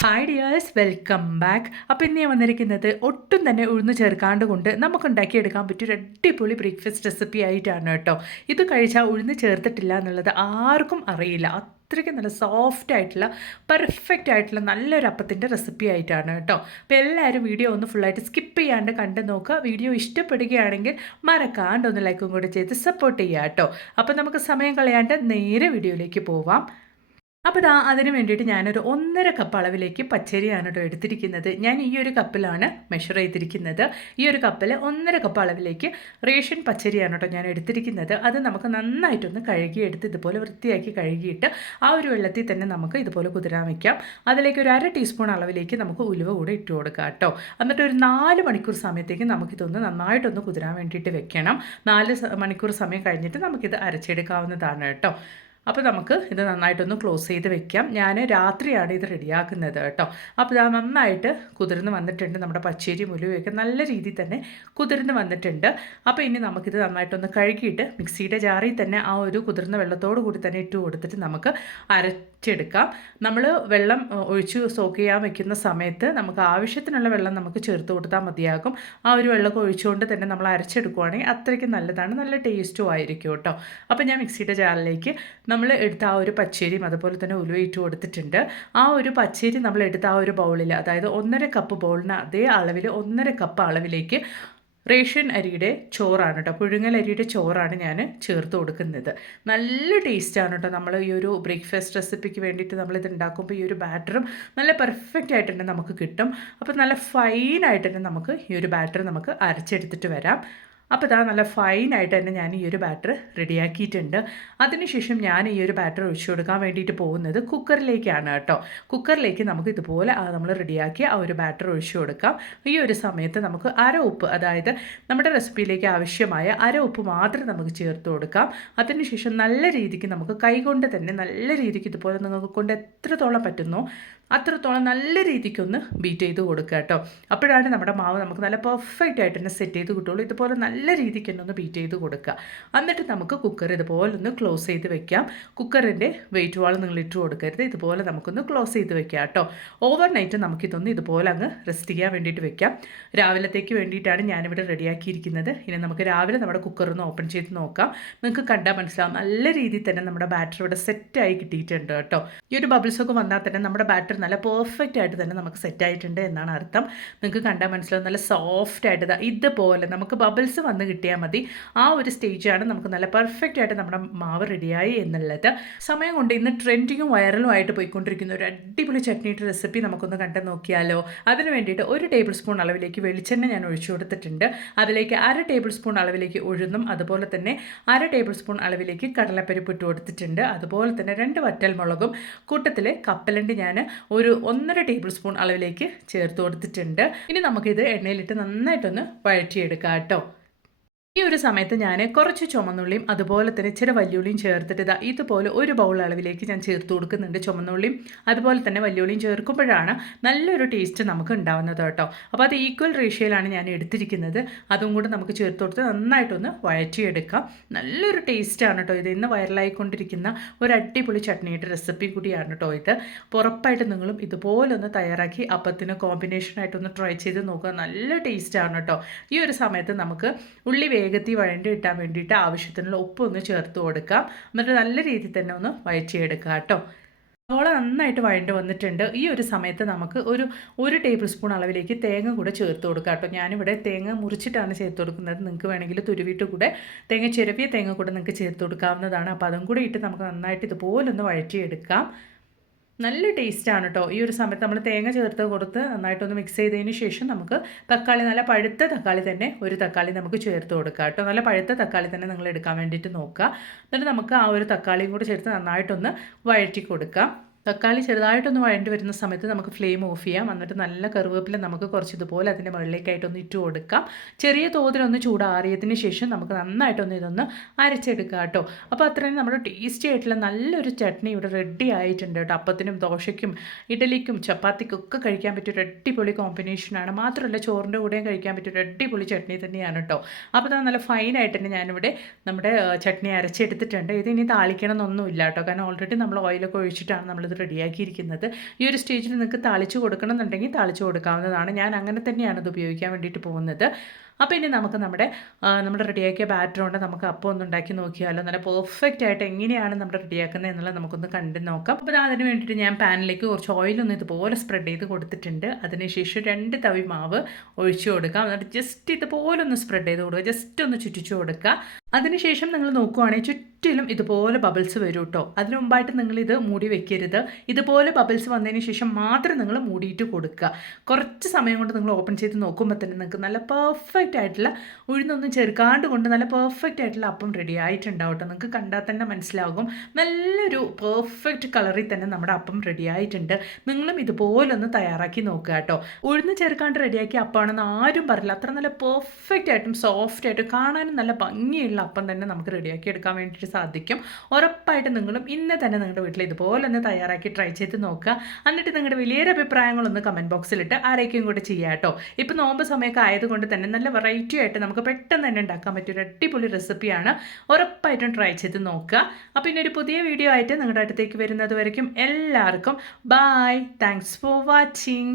Hi dears welcome back അപ്പോൾ ഇന്ന് ഞാൻ വന്നിരിക്കുന്നത് ഒട്ടും തന്നെ ഉഴുന്ന് ചേർക്കാണ്ട് കൊണ്ട് നമുക്ക് ഉണ്ടാക്കിയെടുക്കാൻ പറ്റിയ ഒരു അടിപൊളി ബ്രേക്ക്ഫാസ്റ്റ് റെസിപ്പി ആയിട്ടാണ് കേട്ടോ. ഇത് കഴിച്ചാൽ ഉഴുന്ന് ചേർത്തിട്ടില്ല എന്നുള്ളത് ആർക്കും അറിയില്ല. അത്രയ്ക്ക് നല്ല സോഫ്റ്റ് ആയിട്ടുള്ള പെർഫെക്റ്റ് ആയിട്ടുള്ള നല്ലൊരു അപ്പത്തിന്റെ റെസിപ്പി ആയിട്ടാണ് കേട്ടോ. അപ്പോൾ എല്ലാവരും വീഡിയോ ഒന്ന് ഫുള്ളായിട്ട് സ്കിപ്പ് ചെയ്യാണ്ട് കണ്ട് നോക്കുക. വീഡിയോ ഇഷ്ടപ്പെടുകയാണെങ്കിൽ മറക്കാണ്ട് ഒന്ന് ലൈക്കും കൂടെ ചെയ്ത് സപ്പോർട്ട് ചെയ്യുക കേട്ടോ. അപ്പോൾ നമുക്ക് സമയം കളയാണ്ട് നേരെ വീഡിയോയിലേക്ക് പോവാം. അപ്പോൾ ആ അതിന് വേണ്ടിയിട്ട് ഞാനൊരു ഒന്നര കപ്പ് അളവിലേക്ക് പച്ചരിയാണ് കേട്ടോ എടുത്തിരിക്കുന്നത്. ഞാൻ ഈ ഒരു കപ്പിലാണ് മെഷർ ചെയ്തിരിക്കുന്നത്. ഈ ഒരു കപ്പിൽ ഒന്നര കപ്പ് അളവിലേക്ക് റേഷൻ പച്ചരിയാണ് കേട്ടോ ഞാൻ എടുത്തിരിക്കുന്നത്. അത് നമുക്ക് നന്നായിട്ടൊന്ന് കഴുകിയെടുത്ത് ഇതുപോലെ വൃത്തിയാക്കി കഴുകിയിട്ട് ആ ഒരു വെള്ളത്തിൽ തന്നെ നമുക്ക് ഇതുപോലെ കുതിരാൻ വയ്ക്കാം അതിലേക്ക് ഒരു അര ടീസ്പൂൺ അളവിലേക്ക് നമുക്ക് ഉലുവ കൂടെ ഇട്ട് കൊടുക്കാം കേട്ടോ. എന്നിട്ട് ഒരു നാല് മണിക്കൂർ സമയത്തേക്ക് നമുക്കിതൊന്ന് നന്നായിട്ടൊന്ന് കുതിരാൻ വേണ്ടിയിട്ട് വെക്കണം. നാല് മണിക്കൂർ സമയം കഴിഞ്ഞിട്ട് നമുക്കിത് അരച്ചെടുക്കാവുന്നതാണ് കേട്ടോ. അപ്പോൾ നമുക്ക് ഇത് നന്നായിട്ടൊന്ന് ക്ലോസ് ചെയ്ത് വെക്കാം. ഞാൻ രാത്രിയാണ് ഇത് റെഡിയാക്കുന്നത് കേട്ടോ. അപ്പോൾ ഇത് നന്നായിട്ട് കുതിർന്ന് വന്നിട്ടുണ്ട് നമ്മുടെ പച്ചേരി മുലുവയൊക്കെ നല്ല രീതിയിൽ തന്നെ കുതിർന്ന് വന്നിട്ടുണ്ട്. അപ്പോൾ ഇനി നമുക്കിത് നന്നായിട്ടൊന്ന് കഴുകിയിട്ട് മിക്സിയുടെ ജാറിൽ തന്നെ ആ ഒരു കുതിർന്ന വെള്ളത്തോടു കൂടി തന്നെ ഇട്ട് കൊടുത്തിട്ട് നമുക്ക് അരച്ചെടുക്കാം നമ്മൾ വെള്ളം ഒഴിച്ച് സോക്ക് ചെയ്യാൻ വെക്കുന്ന സമയത്ത് നമുക്ക് ആവശ്യത്തിനുള്ള വെള്ളം നമുക്ക് ചേർത്ത് കൊടുത്താൽ മതിയാകും. ആ ഒരു വെള്ളമൊക്കെ ഒഴിച്ചുകൊണ്ട് തന്നെ നമ്മൾ അരച്ചെടുക്കുവാണെങ്കിൽ അത്രയ്ക്ക് നല്ലതാണ്. നല്ല ടേസ്റ്റും ആയിരിക്കും കേട്ടോ. അപ്പോൾ ഞാൻ മിക്സിയുടെ ജാറിലേക്ക് നമ്മൾ എടുത്ത ആ ഒരു പച്ചരിയും അതുപോലെ തന്നെ ഉലുവയിട്ട് കൊടുത്തിട്ടുണ്ട്. ആ ഒരു പച്ചരി നമ്മൾ എടുത്ത ആ ഒരു ബൗളിൽ അതായത് ഒന്നര കപ്പ് ബൗളിന് അതേ അളവിൽ ഒന്നര കപ്പ് അളവിലേക്ക് റേഷൻ അരിയുടെ ചോറാണ് കേട്ടോ പുഴുങ്ങൽ അരിയുടെ ചോറാണ് ഞാൻ ചേർത്ത് കൊടുക്കുന്നത്. നല്ല ടേസ്റ്റാണ് കേട്ടോ നമ്മൾ ഈ ഒരു ബ്രേക്ക്ഫാസ്റ്റ് റെസിപ്പിക്ക് വേണ്ടിയിട്ട് നമ്മളിത് ഉണ്ടാക്കുമ്പോൾ ഈ ഒരു ബാറ്ററും നല്ല പെർഫെക്റ്റ് ആയിട്ട് തന്നെ നമുക്ക് കിട്ടും. അപ്പോൾ നല്ല ഫൈനായിട്ട് തന്നെ നമുക്ക് ഈ ഒരു ബാറ്റർ നമുക്ക് അരച്ചെടുത്തിട്ട് വരാം. അപ്പോൾ ഇതാ നല്ല ഫൈനായിട്ട് തന്നെ ഞാൻ ഈ ഒരു ബാറ്റർ റെഡിയാക്കിയിട്ടുണ്ട് അതിനുശേഷം ഞാൻ ഈ ഒരു ബാറ്റർ ഒഴിച്ചു കൊടുക്കാൻ വേണ്ടിയിട്ട് പോകുന്നത് കുക്കറിലേക്കാണ് കേട്ടോ. കുക്കറിലേക്ക് നമുക്ക് ഇതുപോലെ നമ്മൾ റെഡിയാക്കി ആ ഒരു ബാറ്റർ ഒഴിച്ചു കൊടുക്കാം. ഈ ഒരു സമയത്ത് നമുക്ക് അര ഉപ്പ് അതായത് നമ്മുടെ റെസിപ്പിയിലേക്ക് ആവശ്യമായ അര ഉപ്പ് മാത്രം നമുക്ക് ചേർത്ത് കൊടുക്കാം. അതിനുശേഷം നല്ല രീതിക്ക് നമുക്ക് കൈകൊണ്ട് തന്നെ നല്ല രീതിക്ക് ഇതുപോലെ നിങ്ങൾക്ക് കൊണ്ട് എത്രത്തോളം പറ്റുന്നോ അത്രത്തോളം നല്ല രീതിക്കൊന്ന് ബീറ്റ് ചെയ്ത് കൊടുക്കുക കേട്ടോ. അപ്പോഴാണ് നമ്മുടെ മാവ് നമുക്ക് നല്ല പെർഫെക്റ്റ് ആയിട്ട് തന്നെ സെറ്റ് ചെയ്ത് കിട്ടുള്ളൂ. ഇതുപോലെ നല്ല രീതിക്ക് തന്നെ ഒന്ന് ബീറ്റ് ചെയ്ത് കൊടുക്കുക. എന്നിട്ട് നമുക്ക് കുക്കർ ഇതുപോലെ ഒന്ന് ക്ലോസ് ചെയ്ത് വെക്കാം. കുക്കറിന്റെ വെയിറ്റ് വാൾ നിങ്ങൾ ഇട്ട് കൊടുക്കരുത്. ഇതുപോലെ നമുക്കൊന്ന് ക്ലോസ് ചെയ്ത് വെക്കാം കേട്ടോ. ഓവർ നൈറ്റ് നമുക്കിതൊന്ന് ഇതുപോലെ അങ്ങ് റെസ്റ്റ് ചെയ്യാൻ വേണ്ടിയിട്ട് വെക്കാം. രാവിലത്തേക്ക് വേണ്ടിയിട്ടാണ് ഞാനിവിടെ റെഡിയാക്കിയിരിക്കുന്നത് ഇനി നമുക്ക് രാവിലെ നമ്മുടെ കുക്കർ ഒന്ന് ഓപ്പൺ ചെയ്ത് നോക്കാം. നിങ്ങൾക്ക് കണ്ടാൽ മനസ്സിലാവും. നല്ല രീതിയിൽ തന്നെ നമ്മുടെ ബാറ്റർ ഇവിടെ സെറ്റായി കിട്ടിയിട്ടുണ്ട് കേട്ടോ. ഈ ഒരു ബബിൾസൊക്കെ വന്നാൽ തന്നെ നമ്മുടെ ബാറ്റർ നല്ല പെർഫെക്റ്റ് ആയിട്ട് തന്നെ നമുക്ക് സെറ്റ് ആയിട്ടുണ്ട് എന്നാണ് അർത്ഥം. നിങ്ങൾക്ക് കണ്ടാൽ മനസ്സിലാവും നല്ല സോഫ്റ്റ് ആയിട്ട് ഇതുപോലെ നമുക്ക് ബബിൾസ് വന്ന് കിട്ടിയാൽ മതി. ആ ഒരു സ്റ്റേജാണ് നമുക്ക് നല്ല പെർഫെക്റ്റ് ആയിട്ട് നമ്മുടെ മാവ് റെഡിയായി എന്നുള്ളത്. സമയം കൊണ്ട് ഇന്ന് ട്രെൻഡിങ്ങും വൈറലും ആയിട്ട് പോയിക്കൊണ്ടിരിക്കുന്ന ഒരു അടിപൊളി ചട്നിയുടെ റെസിപ്പി നമുക്കൊന്ന് കണ്ടു നോക്കിയാലോ. അതിന് വേണ്ടിയിട്ട് ഒരു ടേബിൾ സ്പൂൺ അളവിലേക്ക് വെളിച്ചെണ്ണ ഞാൻ ഒഴിച്ചു കൊടുത്തിട്ടുണ്ട്. അതിലേക്ക് അര ടേബിൾ സ്പൂൺ അളവിലേക്ക് ഉഴുന്നും അതുപോലെ തന്നെ അര ടേബിൾ സ്പൂൺ അളവിലേക്ക് കടലപ്പരിപ്പ് ഇട്ട് കൊടുത്തിട്ടുണ്ട്. അതുപോലെ തന്നെ രണ്ട് വറ്റൽ മുളകും കൂട്ടത്തിൽ കപ്പലണ്ടി ഞാൻ ഒരു ഒന്നര ടേബിൾ സ്പൂൺ അളവിലേക്ക് ചേർത്ത് കൊടുത്തിട്ടുണ്ട്. ഇനി നമുക്കിത് എണ്ണയിലിട്ട് നന്നായിട്ടൊന്ന് വഴറ്റിയെടുക്കാം കേട്ടോ. ഈ ഒരു സമയത്ത് ഞാൻ കുറച്ച് ചുമന്നുള്ളിയും അതുപോലെ തന്നെ ഇച്ചിരി വല്യുള്ളിയും ചേർത്തിട്ട് ഇതാ ഇതുപോലെ ഒരു ബൗൾ അളവിലേക്ക് ഞാൻ ചേർത്ത് കൊടുക്കുന്നുണ്ട് ചുമന്നുള്ളിയും അതുപോലെ തന്നെ വല്യുള്ളിയും ചേർക്കുമ്പോഴാണ് നല്ലൊരു ടേസ്റ്റ് നമുക്ക് ഉണ്ടാവുന്നത് കേട്ടോ. അപ്പോൾ അത് ഈക്വൽ റേഷ്യയിലാണ് ഞാൻ എടുത്തിരിക്കുന്നത്. അതും കൂടെ നമുക്ക് ചേർത്ത് കൊടുത്ത് നന്നായിട്ടൊന്ന് വഴറ്റിയെടുക്കാം. നല്ലൊരു ടേസ്റ്റാണ് കേട്ടോ ഇത്. ഇന്ന് വൈറലായിക്കൊണ്ടിരിക്കുന്ന ഒരു അടിപൊളി ചട്നിയുടെ റെസിപ്പി കൂടിയാണ് കേട്ടോ ഇത്. ഉറപ്പായിട്ട് നിങ്ങളും ഇതുപോലെ ഒന്ന് തയ്യാറാക്കി അപ്പത്തിന് കോമ്പിനേഷനായിട്ടൊന്ന് ട്രൈ ചെയ്ത് നോക്കുക. നല്ല ടേസ്റ്റാണ് കേട്ടോ. ഈ ഒരു സമയത്ത് നമുക്ക് ഉള്ളി വേഗത്തിൽ വഴണ്ടി കിട്ടാൻ വേണ്ടിയിട്ട് ആവശ്യത്തിനുള്ള ഉപ്പ് ഒന്ന് ചേർത്ത് കൊടുക്കാം. എന്നിട്ട് നല്ല രീതിയിൽ തന്നെ ഒന്ന് വഴച്ചിയെടുക്കുക കേട്ടോ. സവോള നന്നായിട്ട് വഴണ്ട് വന്നിട്ടുണ്ട്. ഈ ഒരു സമയത്ത് നമുക്ക് ഒരു ഒരു ടേബിൾ സ്പൂൺ അളവിലേക്ക് തേങ്ങ കൂടെ ചേർത്ത് കൊടുക്കാം കേട്ടോ. ഞാനിവിടെ തേങ്ങ മുറിച്ചിട്ടാണ് ചേർത്ത് കൊടുക്കുന്നത്. നിങ്ങൾക്ക് വേണമെങ്കിൽ തുരുവിട്ട് കൂടെ തേങ്ങ ചിരവിയ തേങ്ങ കൂടെ നിങ്ങൾക്ക് ചേർത്ത് കൊടുക്കാവുന്നതാണ്. അപ്പോൾ അതും കൂടി ഇട്ട് നമുക്ക് നന്നായിട്ട് ഇതുപോലൊന്ന് വഴറ്റിയെടുക്കാം. നല്ല ടേസ്റ്റാണ് കേട്ടോ ഈ ഒരു സമയത്ത് നമ്മൾ തേങ്ങ ചേർത്ത് കൊടുത്ത് നന്നായിട്ടൊന്ന് മിക്സ് ചെയ്തതിന് ശേഷം നമുക്ക് തക്കാളി നല്ല പഴുത്ത തക്കാളി തന്നെ ഒരു തക്കാളി നമുക്ക് ചേർത്ത് കൊടുക്കാം കേട്ടോ നല്ല പഴുത്ത തക്കാളി തന്നെ നിങ്ങൾ എടുക്കാൻ വേണ്ടിയിട്ട് നോക്കുക. എന്നിട്ട് നമുക്ക് ആ ഒരു തക്കാളിയും കൂടി ചേർത്ത് നന്നായിട്ടൊന്ന് വഴറ്റി കൊടുക്കാം. തക്കാളി ചെറുതായിട്ടൊന്ന് വഴണ്ടി വരുന്ന സമയത്ത് നമുക്ക് ഫ്ലെയിം ഓഫ് ചെയ്യാം. എന്നിട്ട് നല്ല കറിവേപ്പില നമുക്ക് കുറച്ച് ഇതുപോലെ അതിന്റെ മുകളിലേക്കായിട്ടൊന്ന് ഇട്ട് കൊടുക്കാം. ചെറിയ തോതിലൊന്ന് ചൂടാറിയതിന് ശേഷം നമുക്ക് നന്നായിട്ടൊന്ന് ഇതൊന്ന് അരച്ചെടുക്കാം കേട്ടോ. അപ്പോൾ അത്രയും നമ്മുടെ ടേസ്റ്റി ആയിട്ടുള്ള നല്ലൊരു ചട്നി ഇവിടെ റെഡി ആയിട്ടുണ്ട് കേട്ടോ. അപ്പത്തിനും ദോശയ്ക്കും ഇഡലിക്കും ചപ്പാത്തിക്കും ഒക്കെ കഴിക്കാൻ പറ്റിയ ഒരു അടിപൊളി കോമ്പിനേഷനാണ് മാത്രമല്ല ചോറിന്റെ കൂടെയും കഴിക്കാൻ പറ്റിയ ഒരു അടിപൊളി ചട്നി തന്നെയാണ് കേട്ടോ. അപ്പോൾ അത് നല്ല ഫൈനായിട്ട് തന്നെ ഞാനിവിടെ നമ്മുടെ ചട്നി അരച്ചെടുത്തിട്ടുണ്ട്. ഇത് ഇനി താളിക്കണം എന്നൊന്നുമില്ല കേട്ടോ. കാരണം ഓൾറെഡി നമ്മൾ ഓയിലൊക്കെ ഒഴിച്ചിട്ടാണ് നമ്മളിത് റെഡിയാക്കിയിരിക്കുന്നത്. ഈ ഒരു സ്റ്റേജിൽ നിങ്ങൾക്ക് താളിച്ച് കൊടുക്കണം എന്നുണ്ടെങ്കിൽ താളിച്ച് കൊടുക്കാവുന്നതാണ്. ഞാൻ അങ്ങനെ തന്നെയാണ് ഇത് ഉപയോഗിക്കാൻ വേണ്ടിയിട്ട് പോകുന്നത്. അപ്പോൾ ഇനി നമുക്ക് നമ്മുടെ നമ്മുടെ റെഡിയാക്കിയ ബാറ്റർ കൊണ്ട് നമുക്ക് അപ്പം ഒന്ന് ഉണ്ടാക്കി നോക്കിയാലോ. നല്ല പെർഫെക്റ്റ് ആയിട്ട് എങ്ങനെയാണ് നമ്മൾ റെഡിയാക്കുന്നത് എന്നുള്ളത് നമുക്കൊന്ന് കണ്ടു നോക്കാം. അപ്പോൾ അതിന് വേണ്ടിയിട്ട് ഞാൻ പാനിലേക്ക് കുറച്ച് ഓയിലൊന്ന് ഇതുപോലെ സ്പ്രെഡ് ചെയ്ത് കൊടുത്തിട്ടുണ്ട്. അതിനുശേഷം രണ്ട് തവി മാവ് ഒഴിച്ചു കൊടുക്കാം. എന്നിട്ട് ജസ്റ്റ് ഇതുപോലെ ഒന്ന് സ്പ്രെഡ് ചെയ്ത് കൊടുക്കുക. ജസ്റ്റ് ഒന്ന് ചുറ്റിച്ചു കൊടുക്കുക. അതിനുശേഷം നിങ്ങൾ നോക്കുവാണെങ്കിൽ ചുറ്റിലും ഇതുപോലെ ബബിൾസ് വരും കേട്ടോ അതിനു മുമ്പായിട്ട് നിങ്ങൾ ഇത് മൂടി വെക്കരുത്. ഇതുപോലെ ബബിൾസ് വന്നതിന് ശേഷം മാത്രം നിങ്ങൾ മൂടിയിട്ട് കൊടുക്കുക. കുറച്ച് സമയം കൊണ്ട് നിങ്ങൾ ഓപ്പൺ ചെയ്ത് നോക്കുമ്പോൾ തന്നെ നിങ്ങൾക്ക് നല്ല പെർഫെക്റ്റ് ആയിട്ടുള്ള ഉഴുന്നൊന്നും ചേർക്കാണ്ട് കൊണ്ട് നല്ല പെർഫെക്റ്റ് ആയിട്ടുള്ള അപ്പം റെഡി ആയിട്ടുണ്ടാവും കേട്ടോ നിങ്ങൾക്ക് കണ്ടാൽ തന്നെ മനസ്സിലാകും. നല്ലൊരു പെർഫെക്റ്റ് കളറിൽ തന്നെ നമ്മുടെ അപ്പം റെഡി ആയിട്ടുണ്ട്. നിങ്ങളും ഇതുപോലെ ഒന്ന് തയ്യാറാക്കി നോക്കുക കേട്ടോ ഉഴുന്ന് ചേർക്കാണ്ട് റെഡിയാക്കിയ അപ്പമാണെന്ന് ആരും പറയില്ല അത്ര നല്ല പെർഫെക്റ്റ് ആയിട്ടും സോഫ്റ്റ് ആയിട്ടും കാണാനും നല്ല ഭംഗിയുള്ള അപ്പം തന്നെ നമുക്ക് റെഡിയാക്കി എടുക്കാൻ വേണ്ടിയിട്ട് സാധിക്കും. ഉറപ്പായിട്ട് നിങ്ങളും ഇന്ന് തന്നെ നിങ്ങളുടെ വീട്ടിൽ ഇതുപോലെ ഒന്ന് തയ്യാറാക്കി ട്രൈ ചെയ്ത് നോക്കുക. എന്നിട്ട് നിങ്ങളുടെ വലിയൊരു അഭിപ്രായങ്ങളൊന്ന് കമന്റ് ബോക്സിലിട്ട് ആരേക്കും കൂടെ ചെയ്യാം കേട്ടോ. ഇപ്പോൾ നോമ്പ് സമയമൊക്കെ ആയതുകൊണ്ട് തന്നെ നല്ല വെറൈറ്റി ആയിട്ട് നമുക്ക് പെട്ടെന്ന് തന്നെ ഉണ്ടാക്കാൻ പറ്റിയ ഒരു അടിപൊളി റെസിപ്പിയാണ് ഉറപ്പായിട്ടും ട്രൈ ചെയ്ത് നോക്കുക. അപ്പോൾ ഇനി ഒരു പുതിയ വീഡിയോ ആയിട്ട് നിങ്ങളുടെ അടുത്തേക്ക് വരുന്നത് വരയ്ക്കും. എല്ലാവർക്കും ബായ് താങ്ക്സ് ഫോർ വാച്ചിങ്